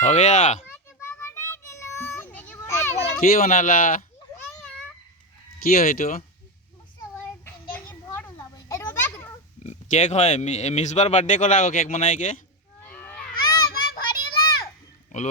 हो गया কি বনালা কি হয় এইটো কেক হয় মিছবাৰ বাৰ্থডে কৰা আকৌ কেক বনাই কে